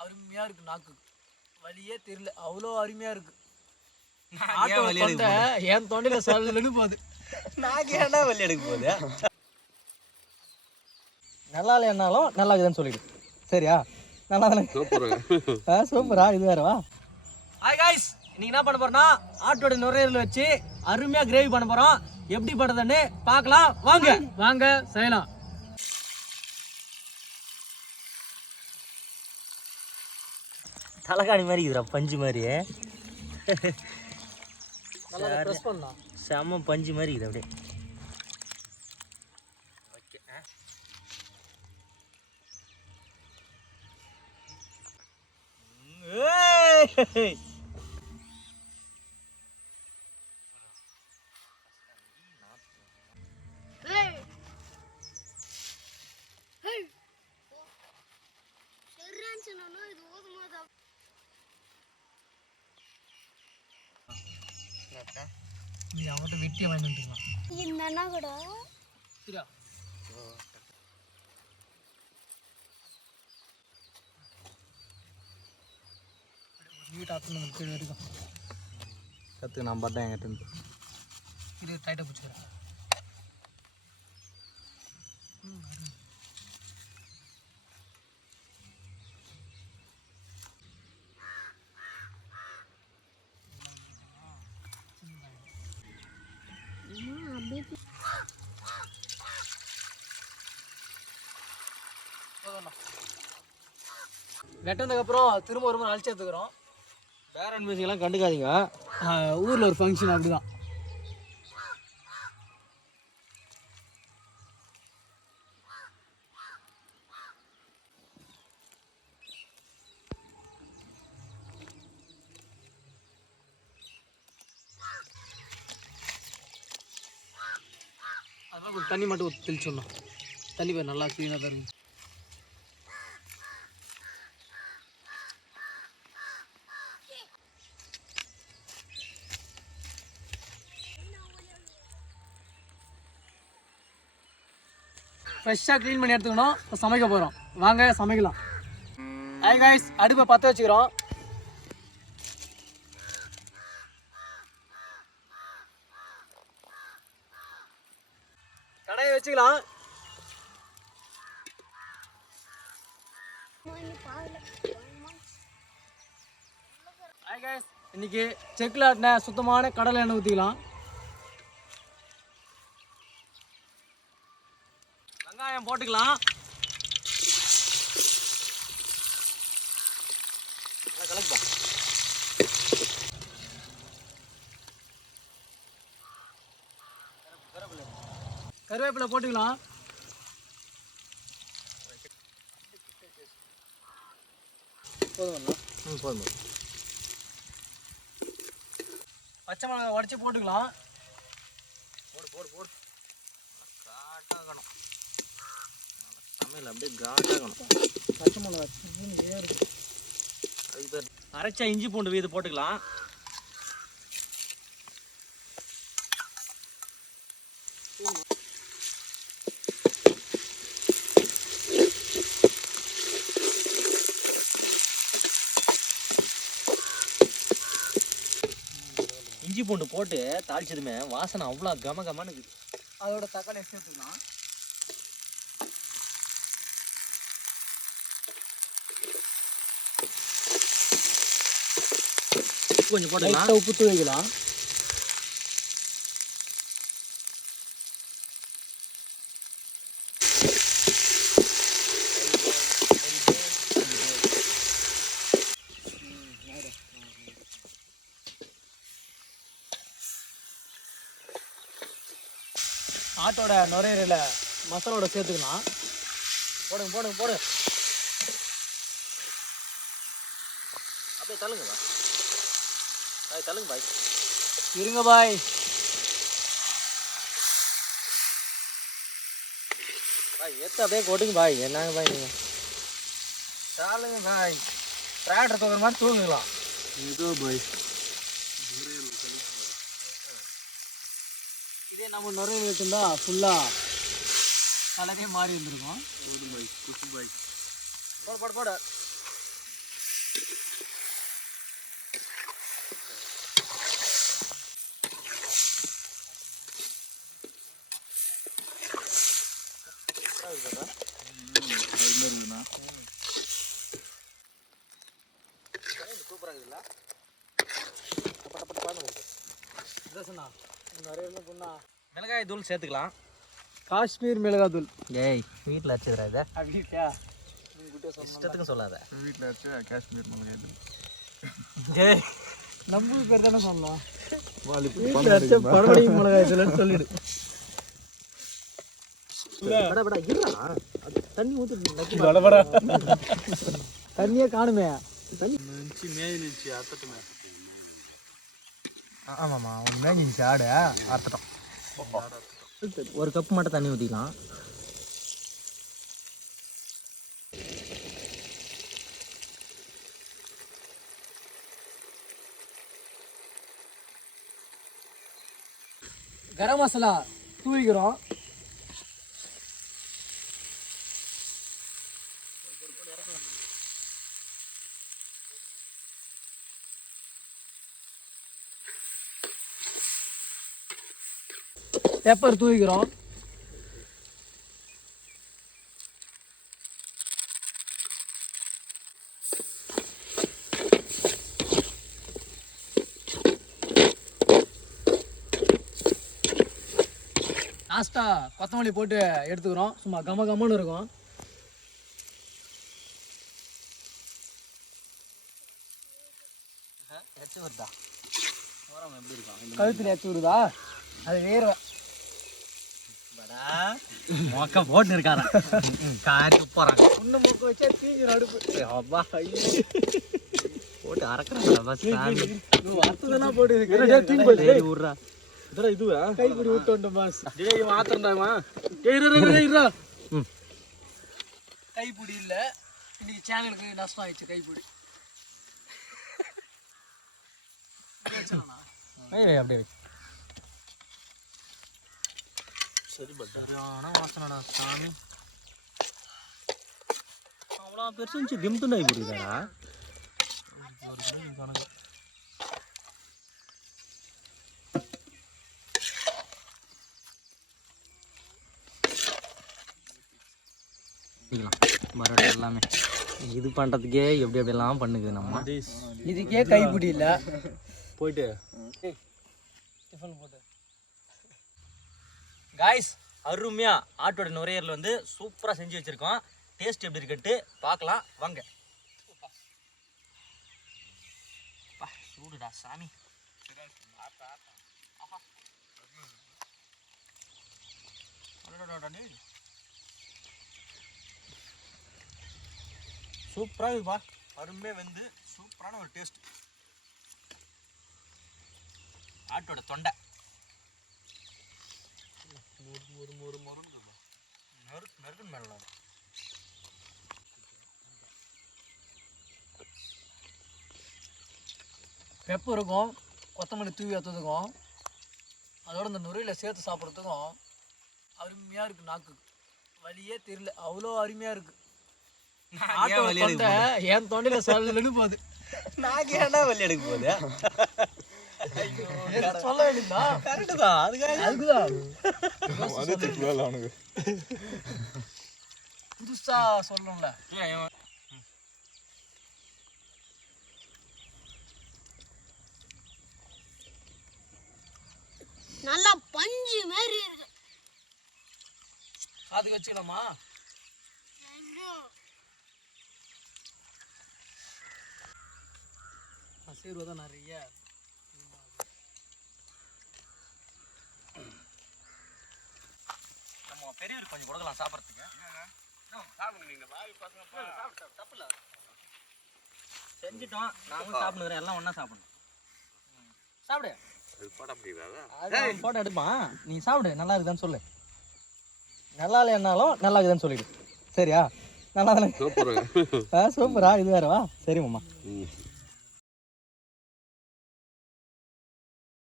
அருமையா இருக்கு. நாக்கு வலியே தெரியல, அவ்வளோ அருமையா இருக்கு. என் தொண்டையில சொல்லு போகுது. நாக்கு ஏன்டா வலி எடுக்க போகுது? நல்லா இல்லைன்னாலும் நல்லா இருக்குதுன்னு சொல்லிடு. சரியா? நல்லா தானே? சூப்பரா. இது வேறவா? ஹாய் காய்ஸ், இன்னைக்கு என்ன பண்ண போறோம்னா ஆட்டோட நுரையீரல் வச்சு அருமையா கிரேவி பண்ண போறோம். எப்படி பண்றதுன்னு பார்க்கலாம். வாங்க வாங்க செய்யலாம். தலைகாணி மாதிரி இருக்குதுடா, பஞ்சு மாதிரி. நல்லா ப்ரெஸ் பண்ணலாம். செம்ம பஞ்சு மாதிரி இருக்குது அப்படியே. ஓகே. இது அவங்ககிட்ட வெட்டியை வாங்கிட்டுருக்கலாம். இந்த அண்ணா கூட சரியா? வீட்டு ஆத்தணும் கீழே வரைக்கும் கற்று நான் பார்த்தேன் என்கிட்ட. இது டைட்டாக பிடிச்சிக்கிறேன். வெட்டினதுக்கப்புறம் திரும்ப ஒரு மாதிரி அழிச்சு எடுத்துக்கிறோம். பேரண்ட் மியூசிக்லாம் கண்டுக்காதீங்க. ஊரில் ஒரு ஃபங்க்ஷன் அப்படிதான். அதெல்லாம் கொஞ்சம் தண்ணி மட்டும் தெளிச்சிடணும். தண்ணி பேர் நல்லா க்ளீனாக தான் இருக்கும். ஃப்ரெஷ்ஷாக க்ளீன் பண்ணி எடுத்துக்கணும். இப்போ சமைக்க போகிறோம். வாங்க சமைக்கலாம். ஹாய் காய்ஸ், அடுப்பை பற்ற வச்சுக்கிறோம். கடாயை வச்சுக்கலாம். ஹாய் காய்ஸ், இன்னைக்கு செக்கில் ஆட்டின சுத்தமான கடலை எண்ணெய் ஊற்றிக்கலாம். வெங்காயம் போட்டுக்கலாம். கலக்குப்பா. கருவேப்பிலை போட்டுக்கலாம். போதும். போதும். பச்சை மிளகாய் உடச்சி போட்டுக்கலாம். போடு போடு போடு. காட்டாகணும் சமையல், அப்படியே காட்டாகணும். பச்சை மிளகாய் அதுக்கு பேர் அரைச்சா இஞ்சி பூண்டு வீது போட்டுக்கலாம். இஞ்சி பூண்டு போட்டு தாளிச்சதுமே வாசனை அவ்வளோ கம கமன்னு இருக்குது. அதோட தக்காளி சேர்த்துக்கலாம். கொஞ்சம் போட்டுக்கலாம். உப்பு தூவி வைக்கலாம். ஆட்டோட நுரையீரல மசாலோட சேர்த்துக்கலாம். போடுங்க போடுங்க போடு. அப்படியே தள்ளுங்க பாய், தள்ளுங்க பாய். இருங்க பாய். பாய் எத்த அப்படியே கொட்டுங்க பாய். என்னங்க பாய் நீங்கள்? சாலுங்க பாய். டிராக்டர் தூக்குற மாதிரி தூங்குங்களா? இதோ பாய். இதே நம்ம நுரையீரல் வச்சுருந்தா ஃபுல்லாக கலரே மாறி வந்துருக்கும். போடு போடு போடு. சூப்பரா இருக்குல்ல? மிளகாய் தூள் சேர்த்துக்கலாம். காஷ்மீர் மிளகாய் தூள். ஏய் வீட்டில் வச்சுக்கிறா இதை அப்படியா? இஷ்டத்துக்கு சொல்லாத. வீட்டில் வச்சு காஷ்மீர் மிளகாய் தூள். ஏய் நம்ம பேர் தானே சொல்லலாம். வீட்டில் வச்ச படவடி மிளகாய் தூள்னு சொல்லிடு. தண்ணி ஊற்றி தண்ணியே காணுமே. ஆமாம்மா மேஞ்சிச்சு ஆடு அறுத்துட்டோம். ஒரு கப்பு மட்டும் தண்ணி ஊற்றிக்கலாம். கரம் மசாலா தூவிக்கிறோம். பெப்பர் தூவிக்கிறோம். லாஸ்டா கொத்தமல்லி போட்டு எடுத்துக்கிறோம். சும்மா கம கமன்னு இருக்கும். கழுத்துல எச்சு வருதா? அது வேர்வை. மொக்க போட்டு இருக்காரா காருக்கு போறாங்க. உன்ன மூக்க வச்சா தீஞ்சிரும் அடுப்பு. போட்டு அறக்குறாங்க பஸ் அத்ததெல்லாம் போட்டு விட்றா. இதுவா கைப்பிடி விட்டு வந்துட்டோம் பாஸ். கைப்பிடி இல்ல, இன்னைக்கு சேனலுக்கு நஷ்டம் ஆயிடுச்சு. கைப்பிடி அப்படியே சரியான வாசனடா சாமி. அவ்வளோ பெருசு இருந்துச்சு. திம்துண்டாகி போடுதாடா. மரம் எல்லாமே இது பண்ணுறதுக்கே எப்படி எப்படியெல்லாம் பண்ணுது நம்ம. இதுக்கே கைப்பிடி இல்ல. போயிட்டு டிஃபன் போட்டு காய்ஸ் அருமையா ஆட்டோட நுரையீரல் வந்து சூப்பரா செஞ்சு வச்சிருக்கோம். டேஸ்ட் எப்படி இருக்குன்ட்டு பார்க்கலாம் வாங்க. சூடுடா சாமி. சூப்பரா இருக்குப்பா. அருமையா வந்து சூப்பரான ஒரு டேஸ்ட். ஆட்டோட தொண்டை நறுக்குன்னு மேலே பெப்பர் இருக்கும், கொத்தமல்லி தூவி வைத்ததுக்கும் அதோட இந்த நுரையில் சேர்த்து சாப்பிட்றதுக்கும் அருமையாக இருக்குது. நாக்கு வலியே தெரியல, அவ்வளோ அருமையாக இருக்குது. என் தொண்டையில் சொல்லு போகுது. நாக்கு ஏன்டா வலி எடுக்க போகுது? சொல்ல வேண்டியதா? கரெக்டு தான். அதுக்குதான் புதுசா சொல்லணும்ல. நல்லா பஞ்சு மாதிரி இருக்கு. அதுக்கு வச்சுக்கலாமா? சீர்வதான் நிறைய நம்ம பெரியவருக்கு கொஞ்சம் கொடுக்கலாம் சாப்பிட்றதுக்கு. செஞ்சுட்டோம், நாங்களும் சாப்பிடுறோம். எல்லாம் ஒன்றா சாப்பிடணும். சாப்பிடு. போட்டோ எடுப்பான். நீ சாப்பிடு, நல்லா இருக்குதான்னு சொல்லு. நல்லா இல்லைன்னாலும் நல்லா இருக்குதான்னு சொல்லிடு. சரியா? நல்லா தானே? சூப்பரா இது வேறவா? சரி மாமா.